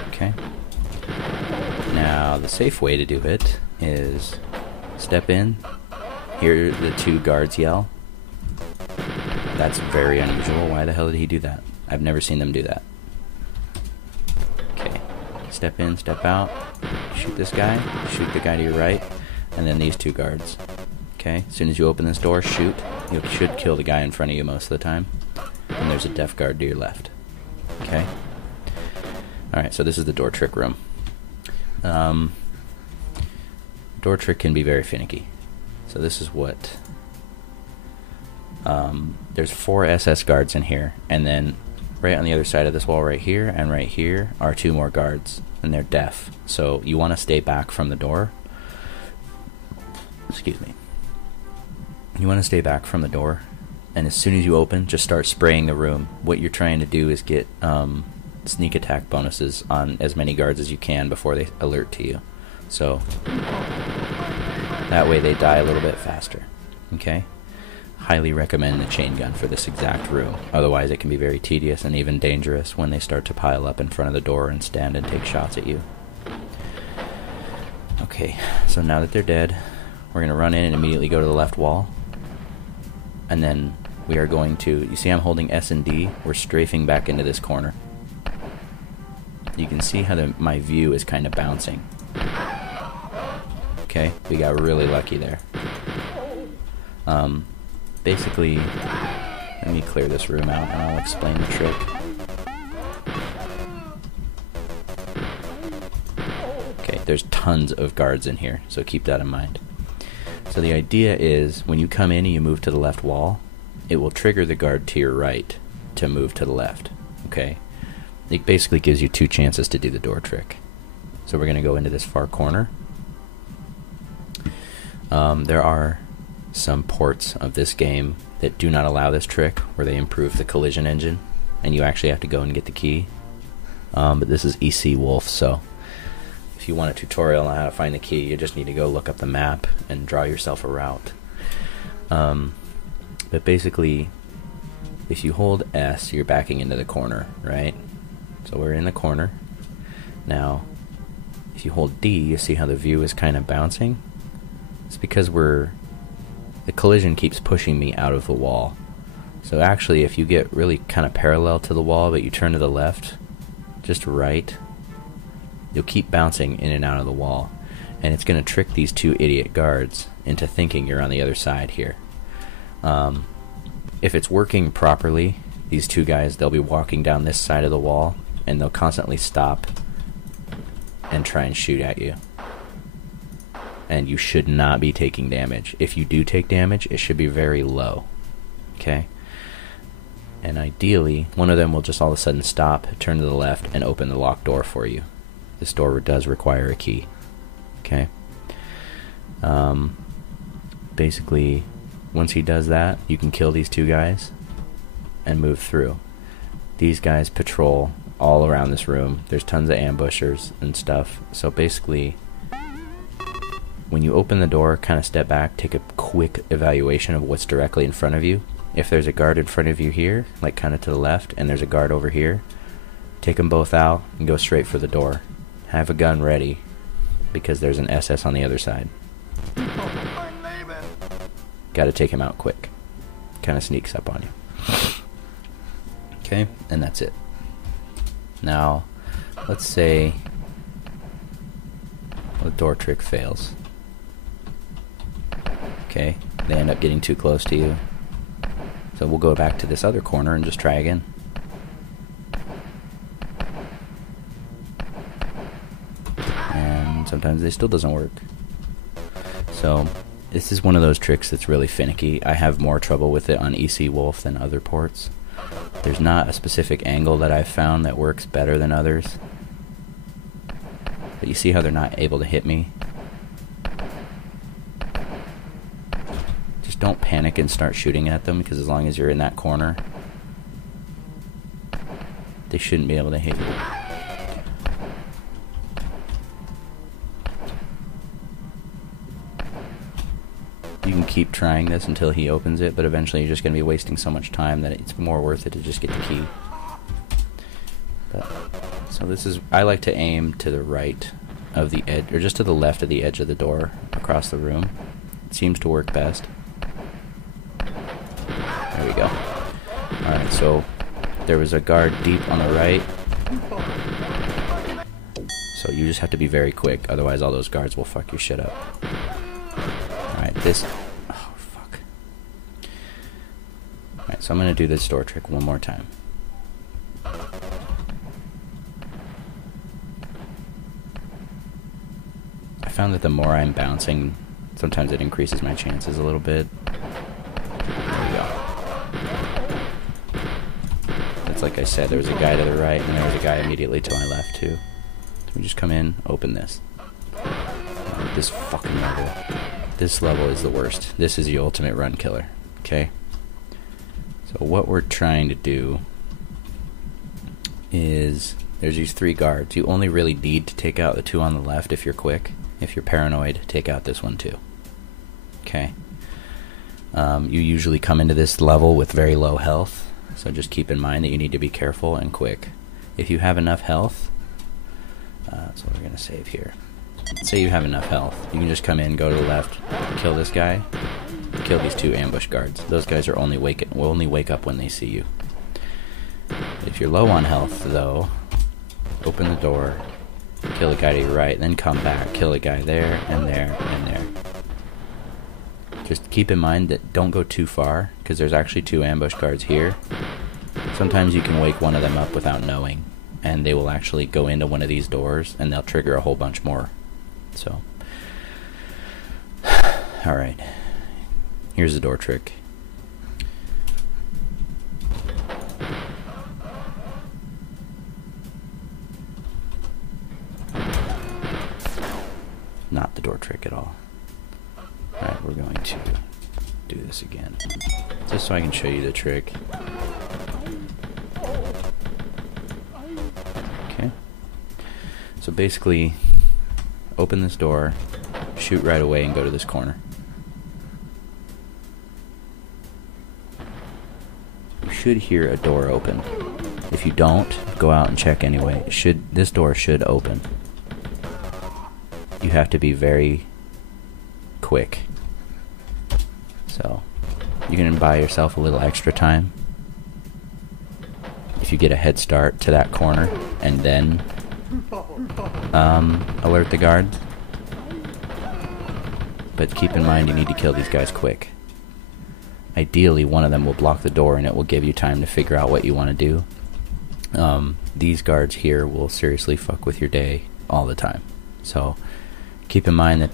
Okay. Now, the safe way to do it is step in, hear the 2 guards yell. That's very unusual. Why the hell did he do that? I've never seen them do that. Okay. Step in, step out, shoot this guy, shoot the guy to your right, and then these 2 guards. Okay? As soon as you open this door, shoot. You should kill the guy in front of you most of the time. And there's a deaf guard to your left. Okay? Alright, so this is the door trick room. Door trick can be very finicky. So this is what... there's 4 SS guards in here, and then right on the other side of this wall right here and right here are 2 more guards, and they're deaf. So you want to stay back from the door. Excuse me. You want to stay back from the door, and as soon as you open, just start spraying the room. What you're trying to do is get sneak attack bonuses on as many guards as you can before they alert to you. So that way they die a little bit faster. Okay? Highly recommend the chain gun for this exact room. Otherwise it can be very tedious and even dangerous when they start to pile up in front of the door and stand and take shots at you. Okay, so now that they're dead, we're going to run in and immediately go to the left wall. And then we are going to, you see I'm holding S and D, we're strafing back into this corner. You can see how my view is kind of bouncing. Okay, we got really lucky there. Basically, let me clear this room out and I'll explain the trick. Okay, there's tons of guards in here, so keep that in mind. So the idea is, when you come in and you move to the left wall, it will trigger the guard to your right to move to the left. Okay? It basically gives you 2 chances to do the door trick. So we're going to go into this far corner. There are some ports of this game that do not allow this trick, where they improve the collision engine, and you actually have to go and get the key. But this is EC Wolf, so if you want a tutorial on how to find the key, you just need to go look up the map and draw yourself a route. But basically, if you hold S, you're backing into the corner, right? So we're in the corner. Now, if you hold D, you see how the view is kind of bouncing? It's because the collision keeps pushing me out of the wall. So actually, if you get really kind of parallel to the wall, but you turn to the left, just right, you'll keep bouncing in and out of the wall. And it's going to trick these 2 idiot guards into thinking you're on the other side here. If it's working properly, these 2 guys, they'll be walking down this side of the wall, and they'll constantly stop and try and shoot at you. And you should not be taking damage. If you do take damage, it should be very low. Okay? And ideally, one of them will just all of a sudden stop, turn to the left, and open the locked door for you. This door does require a key. Okay? Basically, once he does that, you can kill these 2 guys and move through. These guys patrol all around this room. There's tons of ambushers and stuff. So basically, when you open the door, kind of step back, take a quick evaluation of what's directly in front of you. If there's a guard in front of you here, like kind of to the left, and there's a guard over here, take them both out and go straight for the door. Have a gun ready, because there's an SS on the other side. Gotta take him out quick. Kind of sneaks up on you. Okay, and that's it. Now, let's say the door trick fails. Okay, they end up getting too close to you. So we'll go back to this other corner and just try again. And sometimes it still doesn't work. So this is one of those tricks that's really finicky. I have more trouble with it on EC Wolf than other ports. There's not a specific angle that I've found that works better than others. But you see how they're not able to hit me? Just don't panic and start shooting at them, because as long as you're in that corner, they shouldn't be able to hit you. You can keep trying this until he opens it, but eventually you're just going to be wasting so much time that it's more worth it to just get the key. But, so this is, I like to aim to the right of the edge, or just to the left of the edge of the door across the room. It seems to work best. There we go. Alright, so there was a guard deep on the right. So you just have to be very quick, otherwise all those guards will fuck your shit up. Alright, this... Oh, fuck. Alright, so I'm going to do this door trick one more time. I found that the more I'm bouncing Sometimes it increases my chances a little bit. There we go. It's like I said, there was a guy to the right, and there was a guy immediately to my left, too. So we just come in, open this. This fucking level. This level is the worst. This is the ultimate run killer. Okay? So what we're trying to do is, there's these 3 guards. You only really need to take out the 2 on the left if you're quick. If you're paranoid, take out this one too. Okay? You usually come into this level with very low health. So just keep in mind that you need to be careful and quick. If you have enough health, that's what we're going to save here. Say you have enough health, you can just come in, go to the left, kill this guy, kill these 2 ambush guards. Those guys will only wake up when they see you. If you're low on health, though, open the door, kill the guy to your right, then come back, kill the guy there, and there, and there. Just keep in mind that don't go too far, because there's actually 2 ambush guards here. Sometimes you can wake one of them up without knowing, and they will actually go into one of these doors, and they'll trigger a whole bunch more. So, alright. Here's the door trick. Not the door trick at all. Alright, we're going to do this again. Just so I can show you the trick. Okay. So basically, open this door, shoot right away, and go to this corner. You should hear a door open. If you don't, go out and check anyway. This door should open. You have to be very quick. So, you can buy yourself a little extra time. If you get a head start to that corner, and then alert the guards. But keep in mind you need to kill these guys quick. Ideally, one of them will block the door and it will give you time to figure out what you want to do. These guards here will seriously fuck with your day all the time. So keep in mind that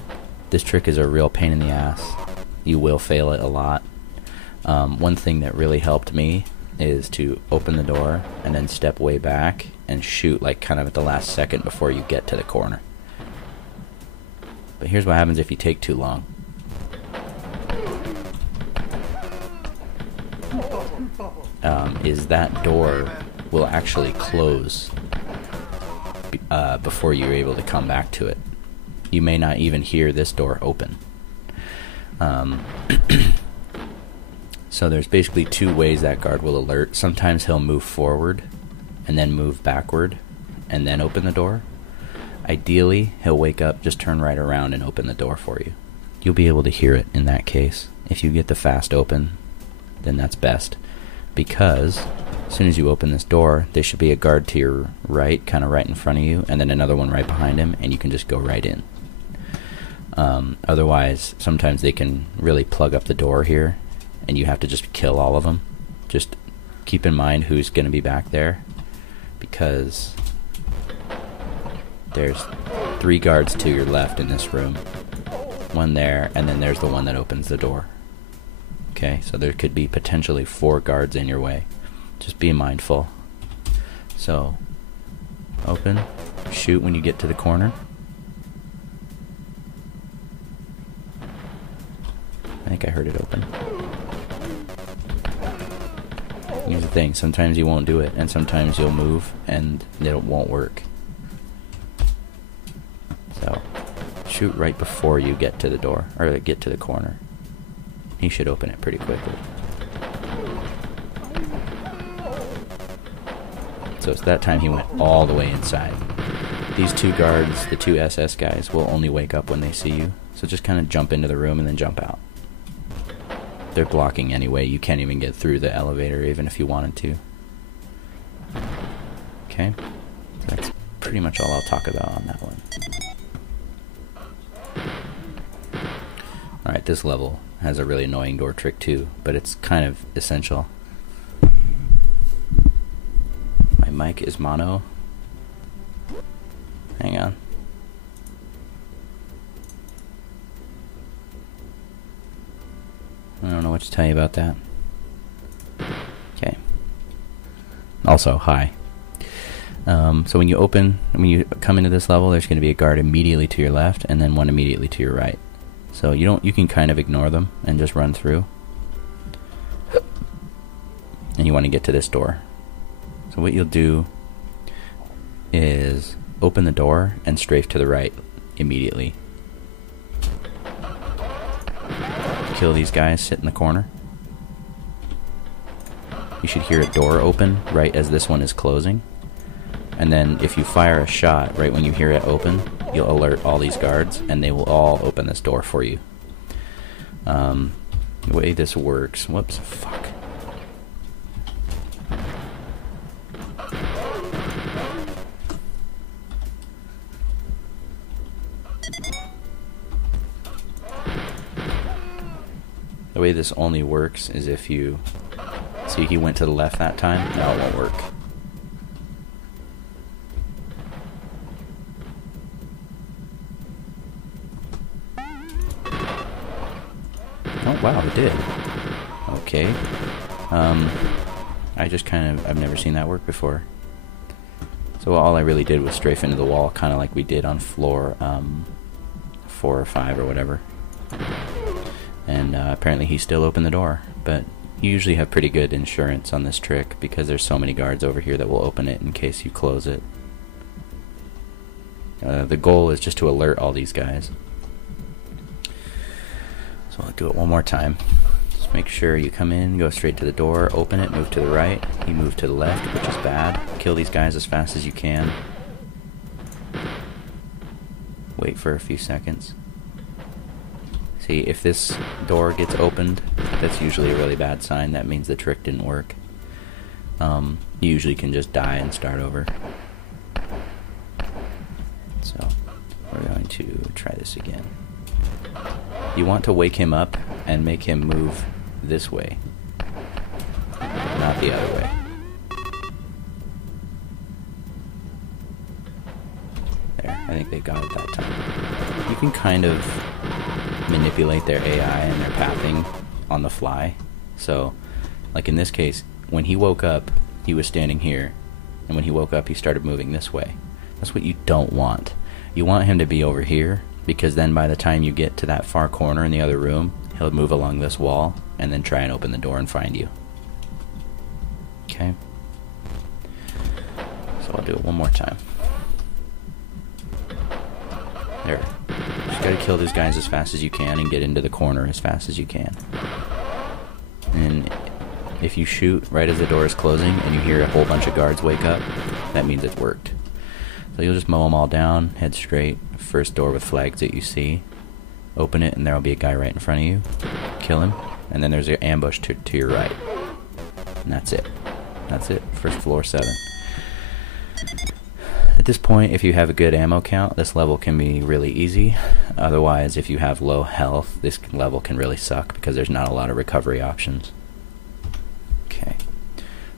this trick is a real pain in the ass. You will fail it a lot. One thing that really helped me is to open the door and then step way back and shoot like kind of at the last second before you get to the corner. But here's what happens if you take too long. Is that door will actually close before you're able to come back to it. You may not even hear this door open. So there's basically 2 ways that guard will alert. Sometimes he'll move forward and then move backward and then open the door. Ideally, he'll wake up, just turn right around and open the door for you. You'll be able to hear it in that case. If you get the fast open, then that's best. Because as soon as you open this door, there should be a guard to your right, kind of right in front of you, and then another one right behind him, and you can just go right in. Otherwise, sometimes they can really plug up the door here, and you have to just kill all of them. Just keep in mind who's going to be back there, because there's 3 guards to your left in this room. One there, and then there's the one that opens the door. Okay, so there could be potentially 4 guards in your way. Just be mindful. So, open, shoot when you get to the corner. I think I heard it open. Here's the thing, sometimes you won't do it, and sometimes you'll move, and it won't work. So, shoot right before you get to the door, or get to the corner. He should open it pretty quickly. So it's that time he went all the way inside. These 2 guards, the 2 SS guys, will only wake up when they see you. So just kind of jump into the room and then jump out. They're blocking anyway. You can't even get through the elevator even if you wanted to. Okay? That's pretty much all I'll talk about on that one. Alright, this level has a really annoying door trick too, but it's kind of essential. My mic is mono. Hang on. what to tell you about that. Okay. Also, hi. So when you come into this level, there's going to be a guard immediately to your left, and then one immediately to your right. So you can kind of ignore them and just run through. And you want to get to this door. So what you'll do is open the door and strafe to the right immediately. Kill these guys, sit in the corner. You should hear a door open right as this one is closing. And then if you fire a shot right when you hear it open, you'll alert all these guards and they will all open this door for you. The way this works, whoops, fuck. The way this only works is if you see he went to the left that time. No, it won't work. Oh wow, it did. Okay. I've never seen that work before. So all I really did was strafe into the wall, kind of like we did on floor 4 or 5 or whatever. And apparently he still opened the door, but you usually have pretty good insurance on this trick because there's so many guards over here that will open it in case you close it. The goal is just to alert all these guys. So I'll do it one more time. Just make sure you come in, go straight to the door, open it, move to the right. You move to the left, which is bad. Kill these guys as fast as you can. Wait for a few seconds. See, if this door gets opened, that's usually a really bad sign. That means the trick didn't work. You usually can just die and start over. So, we're going to try this again. You want to wake him up and make him move this way, not the other way. There, I think they got it that time. You can kind of manipulate their AI and their pathing on the fly. So, like in this case, when he woke up, he was standing here, and when he woke up, he started moving this way. That's what you don't want. You want him to be over here, because then by the time you get to that far corner in the other room, he'll move along this wall, and then try and open the door and find you. Okay? So I'll do it one more time. There. Just gotta kill these guys as fast as you can and get into the corner as fast as you can. And if you shoot right as the door is closing and you hear a whole bunch of guards wake up, that means it's worked. So you'll just mow them all down, head straight, first door with flags that you see, open it, and there'll be a guy right in front of you, kill him, and then there's an ambush to your right. And that's it. That's it, first floor 7. At this point, if you have a good ammo count, this level can be really easy. Otherwise, if you have low health, this level can really suck because there's not a lot of recovery options. Okay.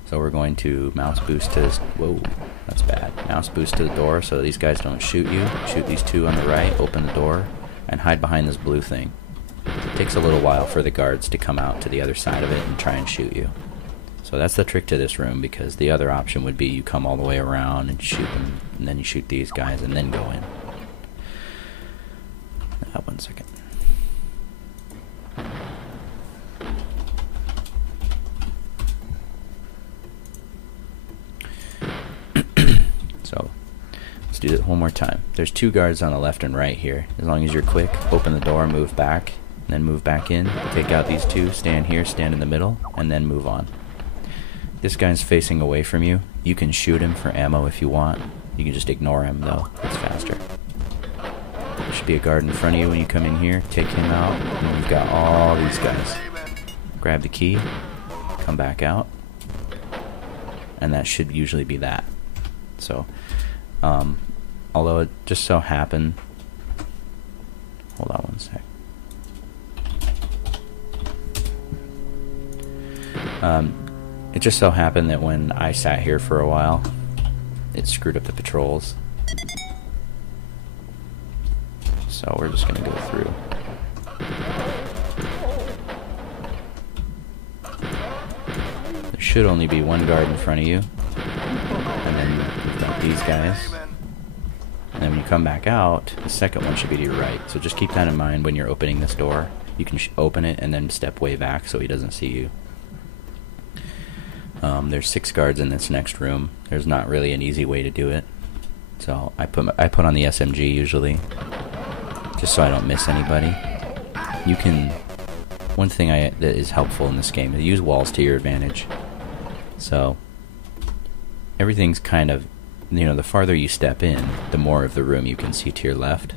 So we're going to mouse boost to this. Whoa, that's bad. Mouse boost to the door so these guys don't shoot you. Shoot these 2 on the right, open the door, and hide behind this blue thing. It takes a little while for the guards to come out to the other side of it and try and shoot you. So that's the trick to this room, because the other option would be you come all the way around and shoot them, and then you shoot these guys and then go in. 1 second. So let's do this one more time. There's 2 guards on the left and right here. As long as you're quick, open the door, move back, and then move back in. Take out these 2, stand here, stand in the middle, and then move on. This guy's facing away from you. You can shoot him for ammo if you want. You can just ignore him though. It's faster. There should be a guard in front of you when you come in here. Take him out, and you've got all these guys. Grab the key, come back out, and that should usually be that. So, although it just so happened, hold on 1 sec. It just so happened that when I sat here for a while, it screwed up the patrols. So we're just gonna go through. should only be one guard in front of you, and then you've got these guys. And then when you come back out, the second one should be to your right. So just keep that in mind when you're opening this door. You can open it and then step way back so he doesn't see you. There's 6 guards in this next room. There's not really an easy way to do it. So I put on the SMG usually, just so I don't miss anybody. You can... One thing that is helpful in this game is use walls to your advantage. So everything's kind of, you know, the farther you step in, the more of the room you can see to your left.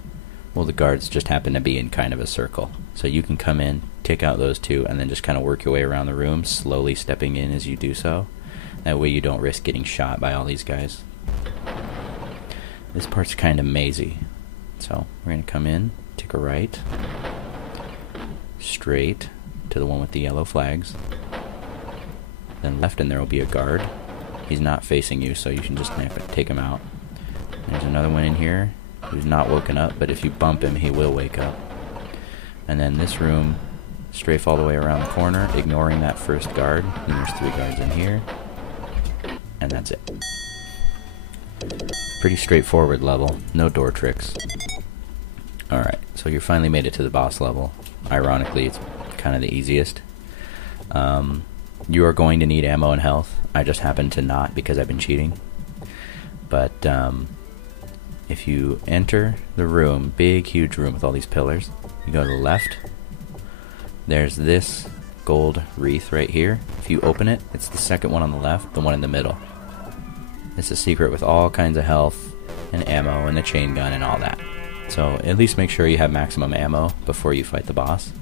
Well, the guards just happen to be in kind of a circle. So you can come in, take out those 2, and then just kind of work your way around the room, slowly stepping in as you do so. That way you don't risk getting shot by all these guys. This part's kind of mazy. So we're going to come in, take a right, straight to the one with the yellow flags. Then left, and there will be a guard. He's not facing you, so you can just take him out. There's another one in here who's not woken up, but if you bump him, he will wake up. And then this room, strafe all the way around the corner, ignoring that first guard. And there's 3 guards in here. And that's it. Pretty straightforward level, no door tricks. Alright, so you finally made it to the boss level. Ironically, it's kind of the easiest. You are going to need ammo and health. I just happen to not because I've been cheating. But if you enter the room, big huge room with all these pillars, you go to the left, there's this gold wreath right here. If you open it, it's the second one on the left, the one in the middle. It's a secret with all kinds of health and ammo and the chain gun and all that. So at least make sure you have maximum ammo before you fight the boss.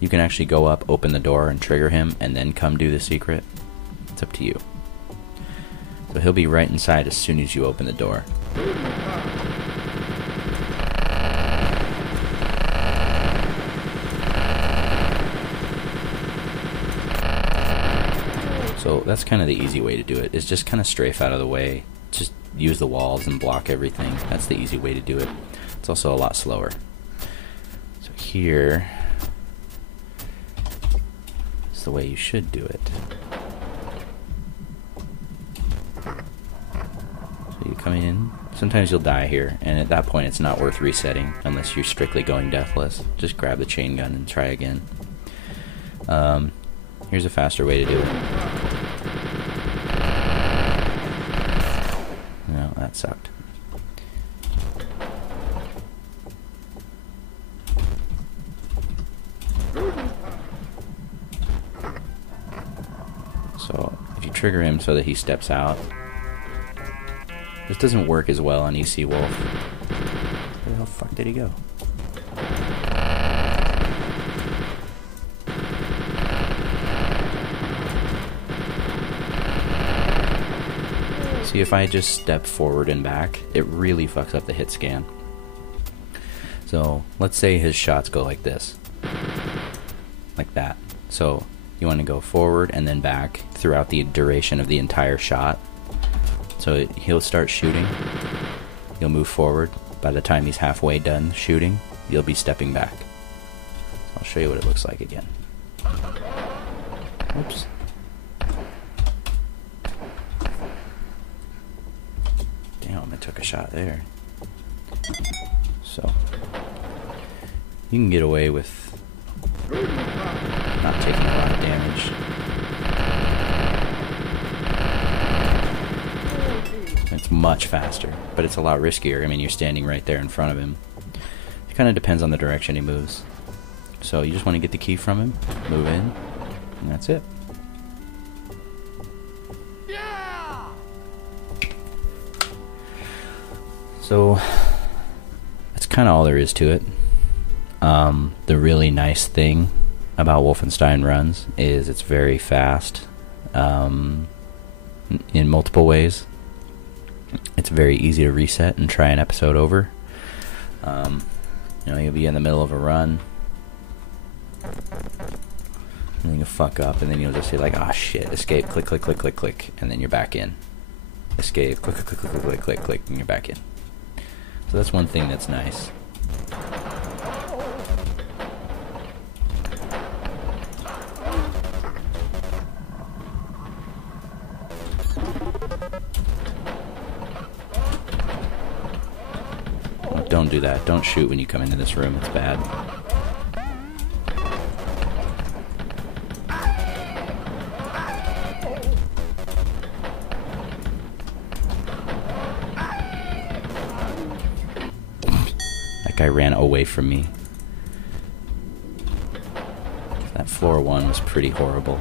You can actually go up, open the door, and trigger him, and then come do the secret. It's up to you. So he'll be right inside as soon as you open the door. So that's kind of the easy way to do it, is just kind of strafe out of the way. Just use the walls and block everything. That's the easy way to do it. It's also a lot slower. So here is the way you should do it. So you come in. Sometimes you'll die here, and at that point it's not worth resetting unless you're strictly going deathless. Just grab the chain gun and try again. Here's a faster way to do it. No, that sucked. So, if you trigger him so that he steps out, this doesn't work as well on EC Wolf. Where the hell fuck did he go? See, if I just step forward and back, it really fucks up the hit scan. So, let's say his shots go like this. Like that. So, you want to go forward and then back throughout the duration of the entire shot. So he'll start shooting. You'll move forward. By the time he's halfway done shooting, you'll be stepping back. I'll show you what it looks like again. Oops. Damn, I took a shot there. So, you can get away with not taking a lot of damage. It's much faster, but it's a lot riskier. I mean, you're standing right there in front of him. It kind of depends on the direction he moves. So you just want to get the key from him, move in, and that's it. Yeah! So that's kind of all there is to it. The really nice thing about Wolfenstein runs is it's very fast in multiple ways. It's very easy to reset and try an episode over. You know, you'll be in the middle of a run, and then you'll fuck up, and then you'll just say like, "Ah, shit!" Escape, click, click, click, click, click, and then you're back in. Escape, click, click, click, click, click, click, click, and you're back in. So that's one thing that's nice. don't do that. Don't shoot when you come into this room. It's bad. That guy ran away from me. That floor 1 was pretty horrible.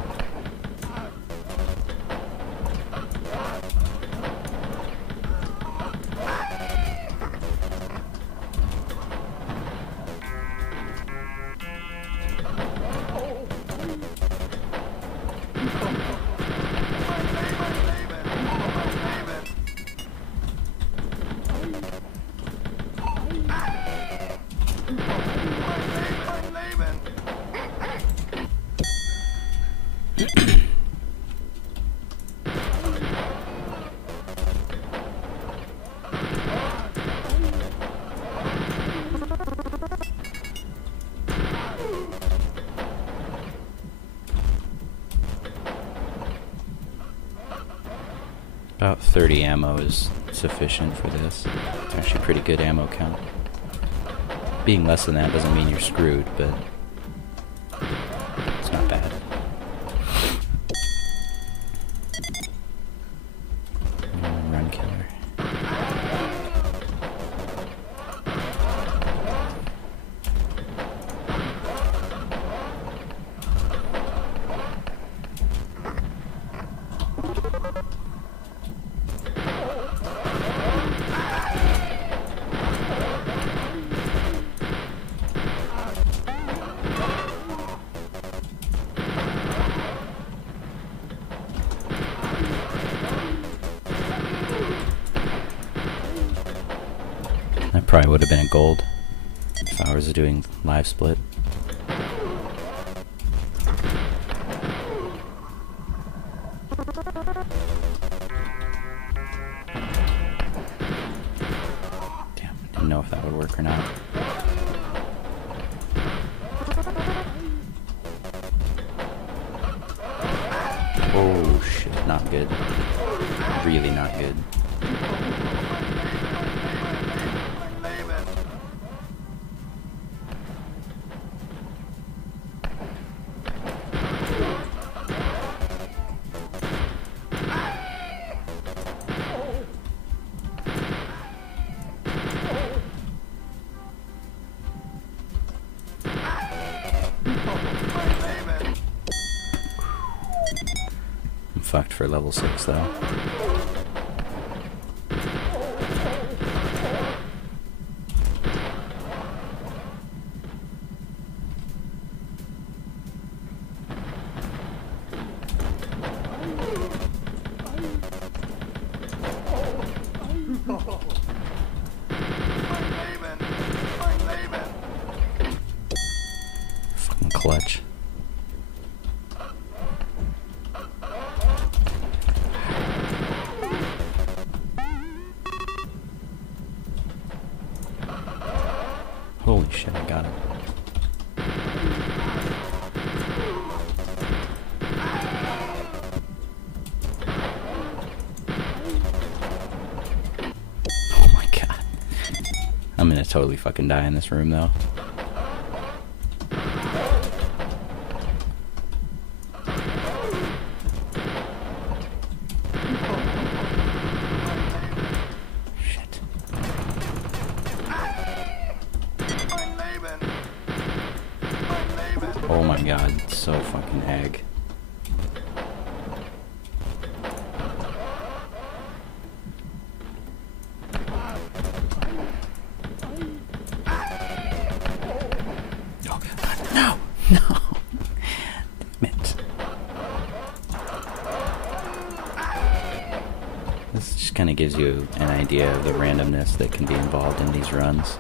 About 30 ammo is sufficient for this. It's actually pretty good ammo count. Being less than that doesn't mean you're screwed, but it's not bad. Run killer. That probably would have been a gold if I was doing live split. Damn, didn't know if that would work or not. Oh shit, not good. Really not good. I'm fucked for level 6 though. Fucking clutch. Holy shit, I got it. Oh my god. I'm gonna totally fucking die in this room though. Oh my god, it's so fucking ag. Oh, no! No! Damn it. This just kind of gives you an idea of the randomness that can be involved in these runs.